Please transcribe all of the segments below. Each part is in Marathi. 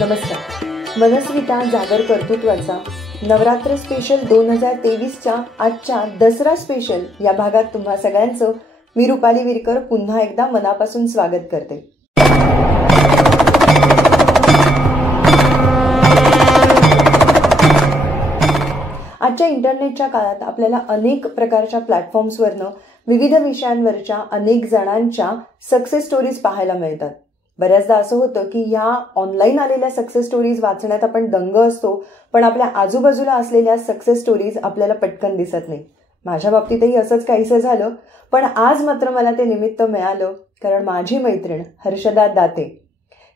नमस्कार. मनस्विता जागर कर्तृत्वाचा नवरात्र स्पेशल 2023च्या आजच्या दसरा स्पेशल या भागात तुम्हा सगळ्यांचं मी रुपाली विरकर पुन्हा एकदा मनापासून स्वागत करते. आजच्या इंटरनेटच्या काळात आपल्याला अनेक प्रकारच्या प्लॅटफॉर्म्सवरनं विविध विषयांवरच्या अनेक जणांच्या सक्सेस स्टोरीज पाहायला मिळतात. बऱ्याचदा असं होतं की ह्या ऑनलाईन आलेल्या सक्सेस स्टोरीज वाचण्यात आपण दंग असतो, पण आपल्या आजूबाजूला असलेल्या सक्सेस स्टोरीज आपल्याला पटकन दिसत नाही. माझ्या बाबतीतही असंच काहीसं झालं, पण आज मात्र मला ते निमित्त मिळालं कारण माझी मैत्रीण हर्षदा दाते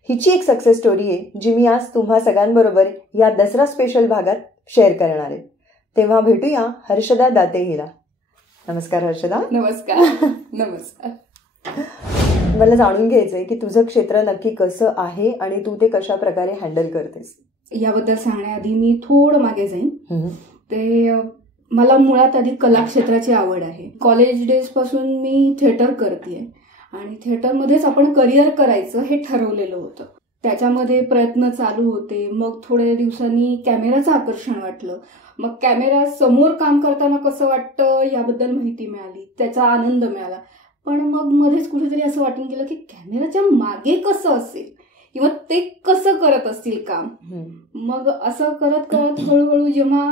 हिची एक सक्सेस स्टोरी आहे जी मी आज तुम्हा सगळ्यांबरोबर या दसरा स्पेशल भागात शेअर करणार आहे. तेव्हा भेटूया हर्षदा दाते हिला. नमस्कार हर्षदा. नमस्कार. नमस्कार. मला जाणून घ्यायचंय की तुझं क्षेत्र नक्की कसं आहे आणि तू ते कशा प्रकारे हँडल करतेस. याबद्दल सांगण्याआधी मी थोडं मागे जाईन. ते मला मुळात आधी कला क्षेत्राची आवड आहे. कॉलेज डेज पासून मी थिएटर करतेय आणि थिएटरमध्येच आपण करिअर करायचं हे ठरवलेलं होतं. त्याच्यामध्ये प्रयत्न चालू होते. मग थोड्या दिवसांनी कॅमेराचं आकर्षण वाटलं. मग कॅमेरा समोर काम करताना कसं वाटतं याबद्दल माहिती मिळाली, त्याचा आनंद मिळाला. पण मग मध्येच कुठेतरी असं वाटून गेलं की कॅमेराच्या मागे कसं असेल किंवा ते कसं करत असतील काम. मग असं करत करत हळूहळू जेव्हा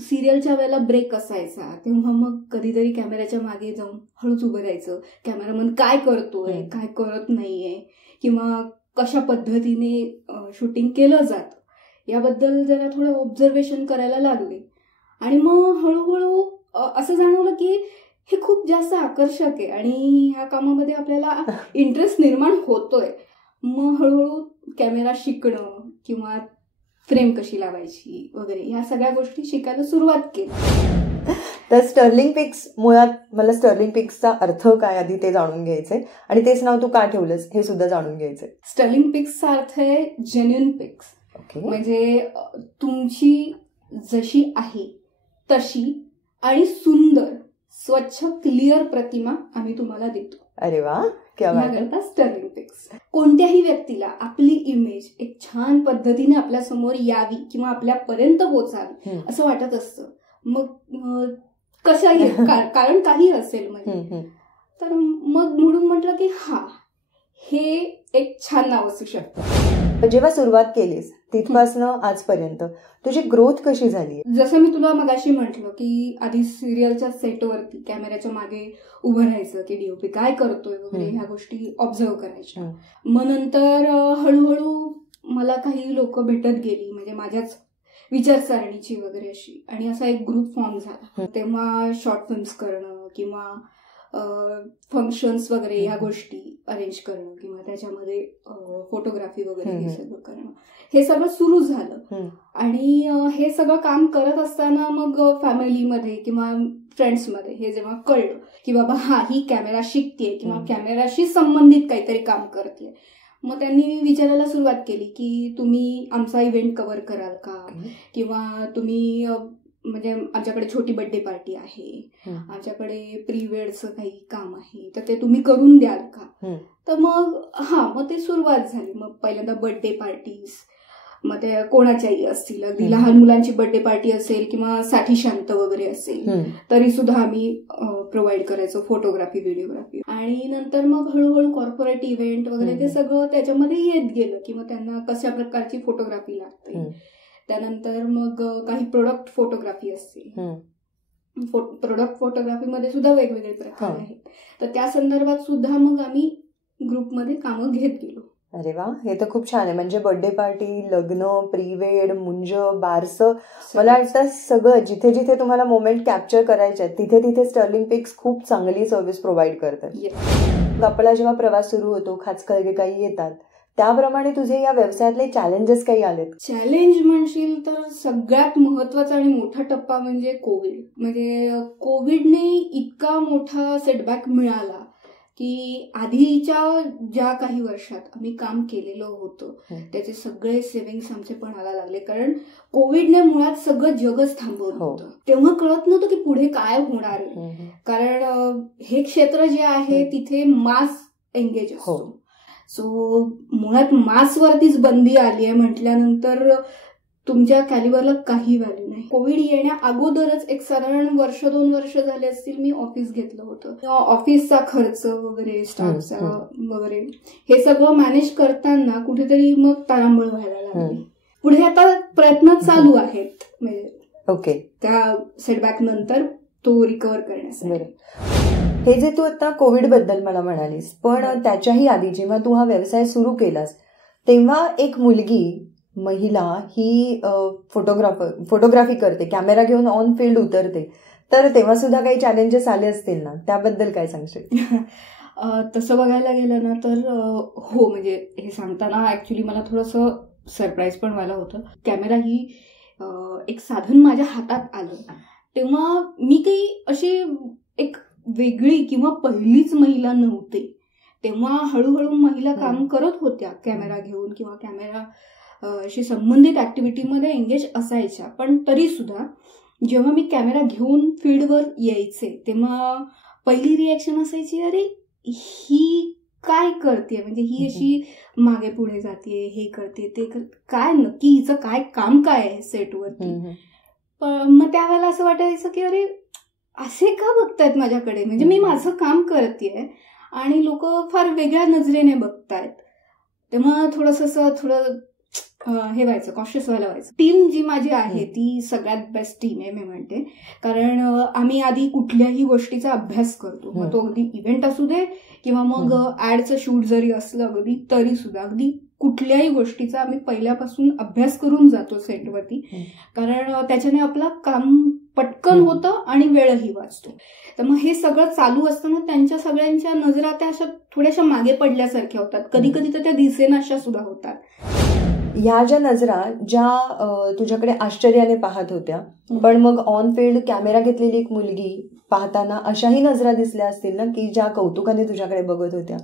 सिरियलच्या वेळेला ब्रेक असायचा तेव्हा मग कधीतरी कॅमेऱ्याच्या मागे जाऊन हळूच उभं राहायचं. कॅमेरामन काय करतोय, काय करत नाहीये किंवा कशा पद्धतीने शूटिंग केलं जातं याबद्दल जरा थोडं ऑब्झर्वेशन करायला लागले. आणि मग हळूहळू असं जाणवलं की हे खूप जास्त आकर्षक आहे आणि ह्या कामामध्ये आपल्याला इंटरेस्ट निर्माण होतोय. मग हळूहळू कॅमेरा शिकणं किंवा फ्रेम कशी लावायची वगैरे ह्या सगळ्या गोष्टी शिकायला सुरुवात केली. तर स्टर्लिंग पिक्स, मुळात मला स्टर्लिंग पिक्सचा अर्थ काय आधी ते जाणून घ्यायचंय आणि तेच नाव तू का ठेवलंस हे सुद्धा जाणून घ्यायचंय. स्टर्लिंग पिक्सचा अर्थ आहे जेन्युइन पिक्स. म्हणजे तुमची जशी आहे तशी आणि सुंदर स्वच्छ क्लिअर प्रतिमा आम्ही तुम्हाला देतो. अरे वा, क्या बात आहे. स्टर्लिंग पिक्स. कोणत्याही व्यक्तीला आपली इमेज एक छान पद्धतीने आपल्या समोर यावी किंवा आपल्यापर्यंत पोहोचावी असं वाटत असतं. मग कशाही कारण काही असेल म्हणजे तर मग म्हणून म्हटलं की हे एक छान नाव असू शकतं. जेव्हा सुरुवात केलीस तिथपासनं आजपर्यंत तुझी ग्रोथ कशी झाली? जसं मी तुला मगाशी म्हटलं की आधी सिरियलच्या सेटवरती कॅमेऱ्याच्या मागे उभं राहायचं की डीओपी काय करतोय वगैरे ह्या गोष्टी ऑब्झर्व करायच्या. मग नंतर हळूहळू मला काही लोक भेटत गेली म्हणजे माझ्याच विचारसरणीची वगैरे अशी, आणि असा एक ग्रुप फॉर्म झाला. तेव्हा शॉर्ट फिल्म्स करणं किंवा फंक्शन्स वगैरे ह्या गोष्टी अरेंज करणं किंवा त्याच्यामध्ये फोटोग्राफी वगैरे हे सगळं करणं हे सगळं सुरू झालं. आणि हे सगळं काम करत असताना मग फॅमिलीमध्ये किंवा फ्रेंड्समध्ये हे जेव्हा कळलं की बाबा ही कॅमेरा शिकतेय किंवा कॅमेराशी संबंधित काहीतरी काम करते, मग त्यांनी विचारायला सुरुवात केली की तुम्ही आमचा इव्हेंट कव्हर कराल का, किंवा तुम्ही म्हणजे आमच्याकडे छोटी बर्थडे पार्टी आहे, आमच्याकडे प्री वेडचं काही काम आहे तर ते तुम्ही करून द्याल का. तर मग ते सुरुवात झाली. मग पहिल्यांदा बर्थडे पार्टीज, मग ते कोणाच्याही असतील, अगदी लहान मुलांची बर्थडे पार्टी असेल किंवा साठी शांत वगैरे असेल तरी सुद्धा आम्ही प्रोव्हाइड करायचो फोटोग्राफी, व्हिडिओग्राफी. आणि नंतर मग हळूहळू कॉर्पोरेट इव्हेंट वगैरे ते सगळं त्याच्यामध्ये येत गेलं की मग त्यांना कशा प्रकारची फोटोग्राफी लागते. त्यानंतर मग काही प्रोडक्ट फोटोग्राफी असते. प्रोडक्ट फोटोग्राफीमध्ये सुद्धा वेगवेगळे प्रकार आहेत. तर त्या संदर्भात सुद्धा मग आम्ही ग्रुपमध्ये कामं घेत गेलो. अरे वा, हे तर खूप छान आहे. म्हणजे बर्थडे पार्टी, लग्न, प्रीवेड, मुंज, बारस, मला वाटतं सगळं जिथे जिथे तुम्हाला मोमेंट कॅप्चर करायचे तिथे तिथे स्टर्लिंग पिक्स खूप चांगली सर्व्हिस प्रोव्हाइड करतात. आपला जेव्हा प्रवास सुरू होतो, खाचखळगे काही येतात, त्याप्रमाणे तुझे या व्यवसायातले चॅलेंजेस काही आलेत? चॅलेंज म्हणशील तर सगळ्यात महत्वाचा आणि मोठा टप्पा म्हणजे कोविड. म्हणजे कोविडने इतका मोठा सेटबॅक मिळाला की आधीच्या ज्या काही वर्षात आम्ही काम केलेलं होतं त्याचे सगळे सेव्हिंग्स आमचे पणाला लागले. कारण कोविडने मुळात सगळं जगच थांबवलं होतं. तेव्हा कळत नव्हतं की पुढे काय होणार आहे. कारण हे क्षेत्र जे आहे तिथे मास एंगेज असतो. सो मुळात मासवरतीच बंदी आली आहे म्हटल्यानंतर तुमच्या कॅलिबरला काही व्हॅल्यू नाही. कोविड येण्या अगोदरच एक साधारण 1-2 वर्ष झाले असतील मी ऑफिस घेतलं होतं. ऑफिसचा खर्च वगैरे, स्टाफचा वगैरे हे सगळं मॅनेज करताना कुठेतरी मग तारांबळ व्हायला लागली. पुढे आता प्रयत्न चालू आहेत म्हणजे त्या सेटबॅक नंतर तो रिकव्हर करण्यासाठी. हे जे तू आता कोविड बद्दल मला म्हणालीस, पण त्याच्याही आधी जेव्हा तू हा व्यवसाय सुरू केलास तेव्हा एक मुलगी महिला ही फोटोग्राफी करते, कॅमेरा घेऊन ऑन फील्ड उतरते, तर तेव्हा सुद्धा काही चॅलेंजेस आले असतील ना, त्याबद्दल काय सांगशील? तसं बघायला गेलं ना तर हो, म्हणजे हे सांगताना ऍक्च्युली मला थोडंसं सरप्राईज पण व्हायला होतं. कॅमेरा ही एक साधन माझ्या हातात आलं तेव्हा मी काही अशी एक वेगळी किंवा पहिलीच महिला नव्हते. तेव्हा हळूहळू महिला काम करत होत्या कॅमेरा घेऊन किंवा कॅमेरा शी संबंधित ऍक्टिव्हिटीमध्ये एंगेज असायच्या. पण तरी सुद्धा जेव्हा मी कॅमेरा घेऊन फील्डवर यायचे तेव्हा पहिली रिॲक्शन असायची, अरे ही काय करते, म्हणजे ही अशी मागे पुढे जाते, हे करते ते काय नक्की हिचं काय काम काय आहे सेटवरती. पण मग त्यावेळेला असं वाटायचं की अरे असे का बघतायत माझ्याकडे, म्हणजे मी माझं काम करतेय आणि लोक फार वेगळ्या नजरेने बघतायत. तेव्हा थोडं हे व्हायचं, कॉन्शियस व्हायचं. टीम जी माझी आहे ती सगळ्यात बेस्ट टीम आहे मी म्हणते, कारण आम्ही आधी कुठल्याही गोष्टीचा अभ्यास करतो. मग तो अगदी इव्हेंट असू दे किंवा मग ऍडचं शूट जरी असलं अगदी तरी सुद्धा अगदी कुठल्याही गोष्टीचा आम्ही पहिल्यापासून अभ्यास करून जातो सेटवरती, कारण त्याच्याने आपलं काम पटकन होतं आणि वेळही वाचतो. तर मग हे सगळं चालू असताना त्यांच्या सगळ्यांच्या नजरा त्या अशा थोड्याशा मागे पडल्यासारख्या होतात, कधी कधी तर त्या दिसेनाशा सुद्धा होतात. ह्या ज्या नजरा ज्या तुझ्याकडे आश्चर्याने पाहत होत्या, पण मग ऑन फील्ड कॅमेरा घेतलेली एक मुलगी पाहताना अशाही नजरा दिसल्या असतील ना की ज्या कौतुकाने तुझ्याकडे बघत होत्या?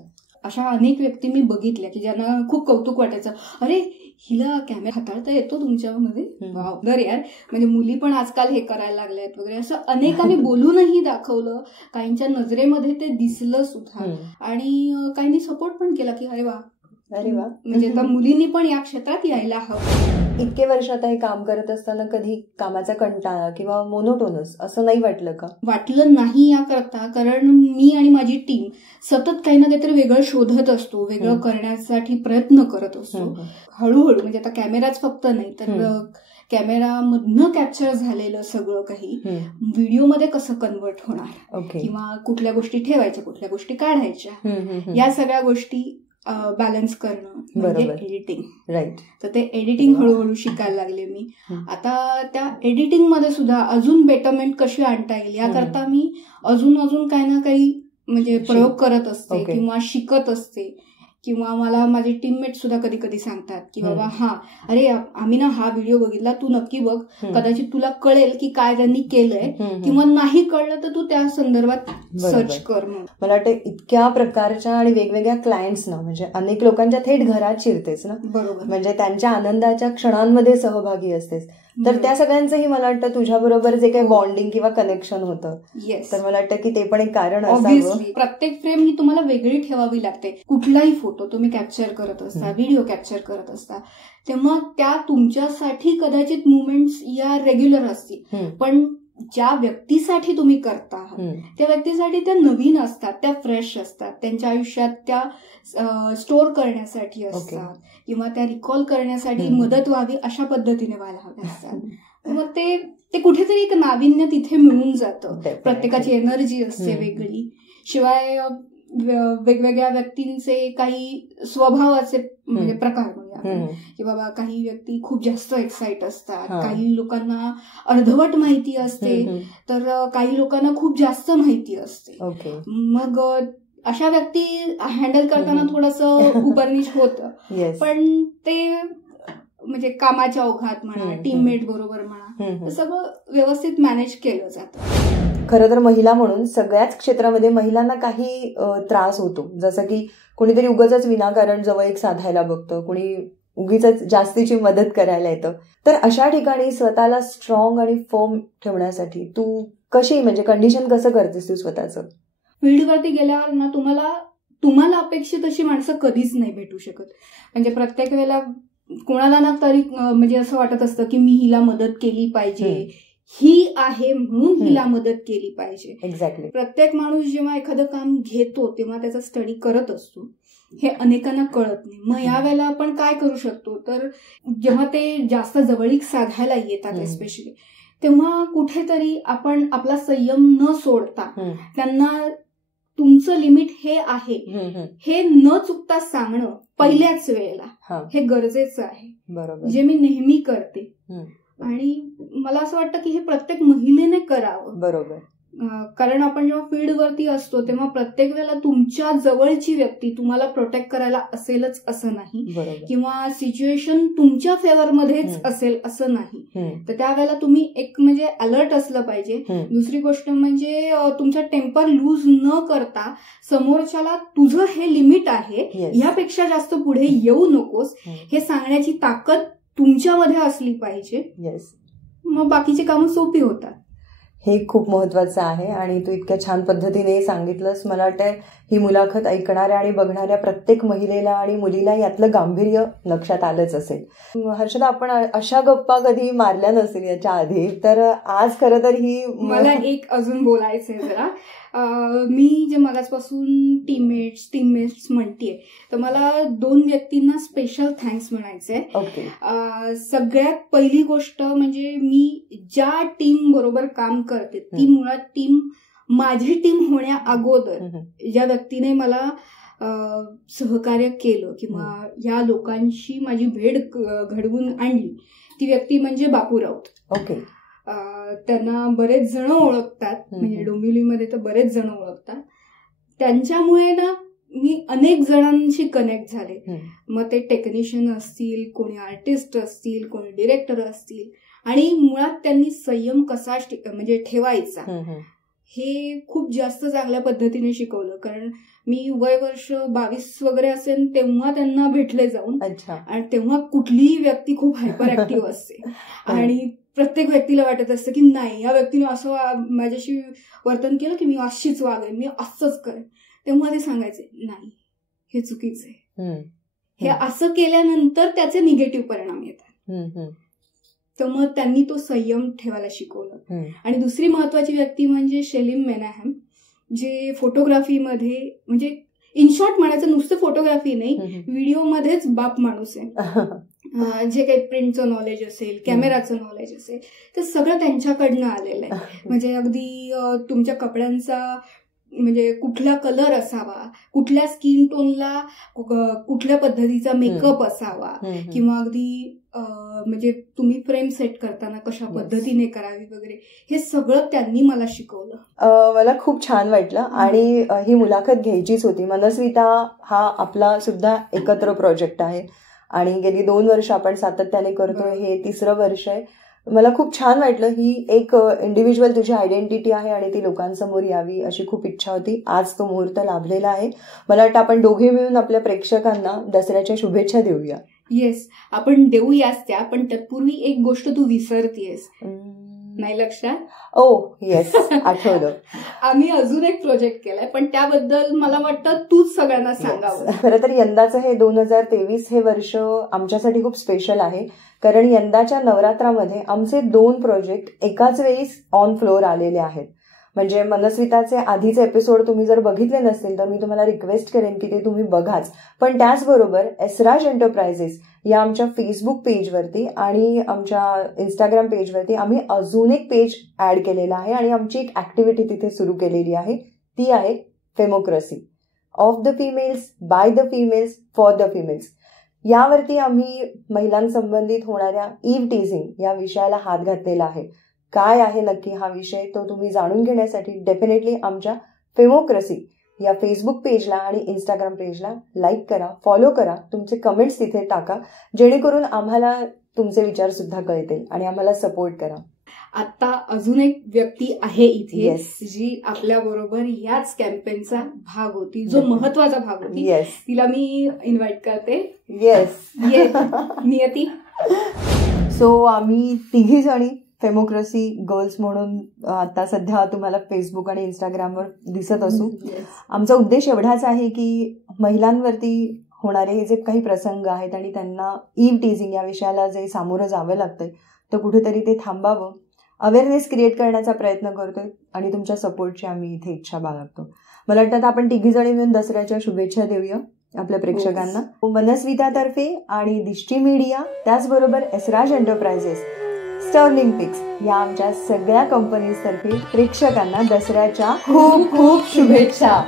अशा अनेक व्यक्ती मी बघितल्या की ज्यांना खूप कौतुक वाटायचं, अरे हिला कॅमेरा हाताळता येतो तुमच्यामध्ये, वाव दर यार, म्हणजे मुली पण आजकाल हे करायला लागल्या आहेत वगैरे, असं अनेकांनी बोलूनही दाखवलं. काहींच्या नजरेमध्ये ते दिसलं सुद्धा आणि काहींनी सपोर्ट पण केला की अरे वा, म्हणजे आता मुलींनी पण या क्षेत्रात यायला हवं. इतके वर्ष आता हे काम करत असताना कधी कामाचा कंटाळा किंवा मोनोटोनस असं नाही वाटलं का? वाटलं नाही याकरता, कारण मी आणि माझी टीम सतत काही ना काहीतरी वेगळं शोधत असतो, वेगळं करण्यासाठी प्रयत्न करत असतो. हळूहळू म्हणजे आता कॅमेराच फक्त नाही तर कॅमेरामधनं कॅप्चर झालेलं सगळं काही व्हिडिओमध्ये कसं कन्वर्ट होणार किंवा कुठल्या गोष्टी ठेवायच्या, कुठल्या गोष्टी काढायच्या, या सगळ्या गोष्टी बॅलन्स करणं म्हणजे एडिटिंग. राईट. तर ते एडिटिंग हळूहळू शिकायला लागले मी. आता त्या एडिटिंग मध्ये सुद्धा अजून बेटरमेंट कशी आणता येईल याकरता मी अजून काही ना काही म्हणजे प्रयोग करत असते किंवा शिकत असते. किंवा मला माझे टीममेट सुद्धा कधी कधी सांगतात की बाबा अरे आम्ही ना हा व्हिडिओ बघितला, तू नक्की बघ, कदाचित तुला कळेल की काय त्यांनी केलंय, किंवा नाही कळलं तर तू त्या संदर्भात सर्च कर. मला वाटतं इतक्या प्रकारच्या आणि वेगवेगळ्या क्लायंट्सना म्हणजे अनेक लोकांच्या थेट घरात शिरतेस ना, बरोबर, म्हणजे त्यांच्या आनंदाच्या क्षणांमध्ये सहभागी असतेस, तर त्या सगळ्यांचंही मला वाटतं तुझ्याबरोबर जे काही बॉन्डिंग किंवा कनेक्शन होतं, तर मला वाटतं की ते पण एक कारण असावं. प्रत्येक फ्रेम ही तुम्हाला वेगळी ठेवावी लागते. कुठलाही फोटो तुम्ही कॅप्चर करत असता, व्हिडिओ कॅप्चर करत असता, तेव्हा त्या तुमच्यासाठी कदाचित मुवमेंट्स या रेग्युलर असतील, पण ज्या व्यक्तीसाठी तुम्ही करता त्या व्यक्तीसाठी त्या नवीन असतात, त्या फ्रेश असतात, त्यांच्या आयुष्यात त्या स्टोअर करण्यासाठी असतात किंवा त्या रिकॉल करण्यासाठी मदत व्हावी अशा पद्धतीने व्हायला हव्या असतात. मग ते कुठेतरी एक नाविन्य तिथे मिळून जातं. प्रत्येकाची एनर्जी असते वेगळी. शिवाय वेगवेगळ्या व्यक्तींचे काही स्वभावाचे म्हणजे प्रकार म्हणूया की बाबा काही व्यक्ती खूप जास्त एक्साइट असतात, काही लोकांना अर्धवट माहिती असते, तर काही लोकांना खूप जास्त माहिती असते. मग अशा व्यक्ती हँडल करताना थोडंसं उपरनीच होतं, पण ते म्हणजे कामाच्या ओघात म्हणा, टीममेट बरोबर म्हणा, सगळं व्यवस्थित मॅनेज केलं जातं. खरं तर महिला म्हणून सगळ्याच क्षेत्रामध्ये महिलांना काही त्रास होतो, जसं की कोणीतरी उगाचच विनाकारण जवळ साधायला बघतं, कोणी उगीच जास्तीची मदत करायला येतं. तर अशा ठिकाणी स्वतःला स्ट्रॉंग आणि फर्म ठेवण्यासाठी तू कशी म्हणजे कंडिशन कसं करतेस तू स्वतःचं? फील्डवरती गेल्यावर ना तुम्हाला तुम्हाला अपेक्षित अशी माणसं कधीच नाही भेटू शकत. म्हणजे प्रत्येक वेळेला कोणाला ना तरी म्हणजे असं वाटत असतं की मी हिला मदत केली पाहिजे, ही आहे म्हणून हिला मदत केली पाहिजे. एक्झॅक्टली. प्रत्येक माणूस जेव्हा एखादं काम घेतो तेव्हा त्याचा स्टडी करत असतो, हे अनेकांना कळत नाही. मग यावेळेला आपण काय करू शकतो, तर जेव्हा ते जास्त जवळीक साधायला येतात एस्पेशली, तेव्हा कुठेतरी आपण आपला संयम न सोडता त्यांना तुमचं लिमिट हे आहे हे न चुकता सांगणं पहिल्याच वेळेला हे गरजेचं आहे. बरोबर. जे मी नेहमी करते आणि मला असं वाटतं की हे प्रत्येक महिलेने करावं. बरोबर. कारण आपण जेव्हा फील्डवरती असतो तेव्हा प्रत्येक वेळेला तुमच्या जवळची व्यक्ती तुम्हाला प्रोटेक्ट करायला असेलच असं नाही, किंवा सिच्युएशन तुमच्या फेवरमध्येच असेल असं नाही. तर त्यावेळेला तुम्ही एक म्हणजे अलर्ट असलं पाहिजे. दुसरी गोष्ट म्हणजे तुमचा टेम्पर लूज न करता समोरच्याला तुझं हे लिमिट आहे, ह्यापेक्षा जास्त पुढे येऊ नकोस हे सांगण्याची ताकद तुमच्यामध्ये असली पाहिजे. मग बाकीची कामं सोपी होतात. हे खूप महत्वाचं आहे आणि तू इतक्या छान पद्धतीने सांगितलंस. मला वाटतं ही मुलाखत ऐकणाऱ्या आणि बघणाऱ्या प्रत्येक महिलेला आणि मुलीला यातलं गांभीर्य लक्षात आलंच असेल. हर्षदा, आपण अशा गप्पा कधी मारल्या नसेल याच्या आधी, तर आज खरं तर ही मला एक अजून बोलायचंय जरा. मी जे मगाचपासून टीममेट्स म्हणतेय, तर मला 2 व्यक्तींना स्पेशल थँक्स म्हणायचंय. सगळ्यात पहिली गोष्ट म्हणजे मी ज्या टीम बरोबर काम करते ती मुळात टीम माझी टीम होण्या अगोदर ज्या व्यक्तीने मला सहकार्य केलं किंवा या लोकांशी माझी भेट घडवून आणली ती व्यक्ती म्हणजे बापू राऊत. त्यांना बरेच जण ओळखतात, म्हणजे डोंबिवलीमध्ये तर बरेच जण ओळखतात. त्यांच्यामुळे ना मी अनेक जणांशी कनेक्ट झाले. मग ते टेक्निशियन असतील, कोणी आर्टिस्ट असतील, कोणी डिरेक्टर असतील, आणि मुळात त्यांनी संयम कसा म्हणजे ठेवायचा हे खूप जास्त चांगल्या पद्धतीने शिकवलं. कारण मी वर्ष 22 वगैरे असेल तेव्हा त्यांना भेटले जाऊन, आणि तेव्हा कुठलीही व्यक्ती खूप हायपर ऍक्टिव्ह असते आणि प्रत्येक व्यक्तीला वाटत असतं की नाही या व्यक्तीने असं माझ्याशी वर्तन केलं की मी अशीच वागेन, मी असंच करेन. तेव्हा ते सांगायचे नाही, हे चुकीचं आहे, हे असं केल्यानंतर त्याचे निगेटिव्ह परिणाम येतात. तर मग त्यांनी तो संयम ठेवायला शिकवलं. आणि दुसरी महत्वाची व्यक्ती म्हणजे शेलीम मेनाहम, जे फोटोग्राफीमध्ये म्हणजे इन शॉर्ट म्हणायचं नुसतं फोटोग्राफी नाही, व्हिडिओमध्येच बाप माणूस आहे. जे काही प्रिंटचं नॉलेज असेल, कॅमेराचं नॉलेज असेल, ते सगळं त्यांच्याकडनं आलेलं आहे. म्हणजे अगदी तुमच्या कपड्यांचा म्हणजे कुठला कलर असावा, कुठल्या स्किन टोनला कुठल्या पद्धतीचा मेकअप असावा, किंवा अगदी म्हणजे तुम्ही फ्रेम सेट करताना कशा पद्धतीने करावी वगैरे, हे सगळं त्यांनी मला शिकवलं. मला खूप छान वाटलं आणि ही मुलाखत घ्यायचीच होती. मनस्विता हा आपला सुद्धा एकत्र प्रोजेक्ट आहे आणि गेली 2 वर्ष आपण सातत्याने करतोय, हे 3रं वर्ष आहे. मला खूप छान वाटलं. ही एक इंडिव्हिज्युअल तुझी आयडेंटिटी आहे आणि ती लोकांसमोर यावी अशी खूप इच्छा होती. आज तो मुहूर्त लाभलेला आहे. मला वाटतं आपण दोघे मिळून आपल्या प्रेक्षकांना दसऱ्याच्या शुभेच्छा देऊया. येस, आपण देऊयाच त्या, पण तत्पूर्वी एक गोष्ट तू विसरतीयस, नाही लक्षात? येस, आठवलं. आम्ही अजून एक प्रोजेक्ट केलाय, पण त्याबद्दल मला वाटतं तूच सगळ्यांना सांगावं. खरं तर यंदाचं हे 2023 हे वर्ष आमच्यासाठी खूप स्पेशल आहे, कारण यंदाच्या नवरात्रामध्ये आमचे 2 प्रोजेक्ट एकाच वेळी ऑन फ्लोअर आलेले आहेत. म्हणजे मनस्विताचे आधीचे एपिसोड तुम्ही जर बघितले नसतील तर मी तुम्हाला रिक्वेस्ट करेन की ते तुम्ही बघाच. पण त्याचबरोबर एसराज एंटरप्राइजेस या आमच्या फेसबुक पेजवरती आणि आमच्या इंस्टाग्राम पेजवरती आम्ही अजून एक पेज ऍड केलेला आहे आणि आमची एक ऍक्टिव्हिटी तिथे सुरू केलेली आहे. ती आहे femocracy, of the females, by the females, for the females. यावरती आम्ही महिलांसंबंधित होणाऱ्या ईव्ह टीझिंग या विषयाला हात घातलेला आहे. काय आहे नक्की हा विषय तो तुम्ही जाणून घेण्यासाठी डेफिनेटली आमच्या फेमोक्रसी या फेसबुक पेजला आणि इंस्टाग्राम पेजला लाईक करा, फॉलो करा, तुमचे कमेंट्स तिथे टाका, जेणेकरून आम्हाला तुमचे विचार सुद्धा कळतील आणि आम्हाला सपोर्ट करा. आता अजून एक व्यक्ती आहे इथे जी आपल्या बरोबर याच कॅम्पेनचा भाग होती, जो महत्वाचा भाग होती. तिला मी इन्व्हाइट करते. येस, नियती. सो आम्ही 3 जणी फेमोक्रसी गर्ल्स म्हणून आता सध्या तुम्हाला फेसबुक आणि इंस्टाग्रामवर दिसत असू. आमचा उद्देश एवढाच आहे की महिलांवरती होणारे हे जे काही प्रसंग आहेत आणि त्यांना ईव्ह टीझिंग या विषयाला जे सामोरं जावं लागतंय तर कुठेतरी ते थांबावं, अवेअरनेस क्रिएट करण्याचा प्रयत्न करतोय आणि तुमच्या सपोर्टची आम्ही इथे इच्छा बाळगतो. मला वाटतं आपण तिघीजणी मिळून दसऱ्याच्या शुभेच्छा देऊया आपल्या प्रेक्षकांना. मनस्वितातर्फे आणि दिष्टी मीडिया, त्याचबरोबर एसराज एंटरप्राइजेस, स्टर्लिंग पिक्स या आमच्या सगळ्या कंपनीजतर्फे प्रेक्षकांना दसऱ्याच्या खूप खूप शुभेच्छा.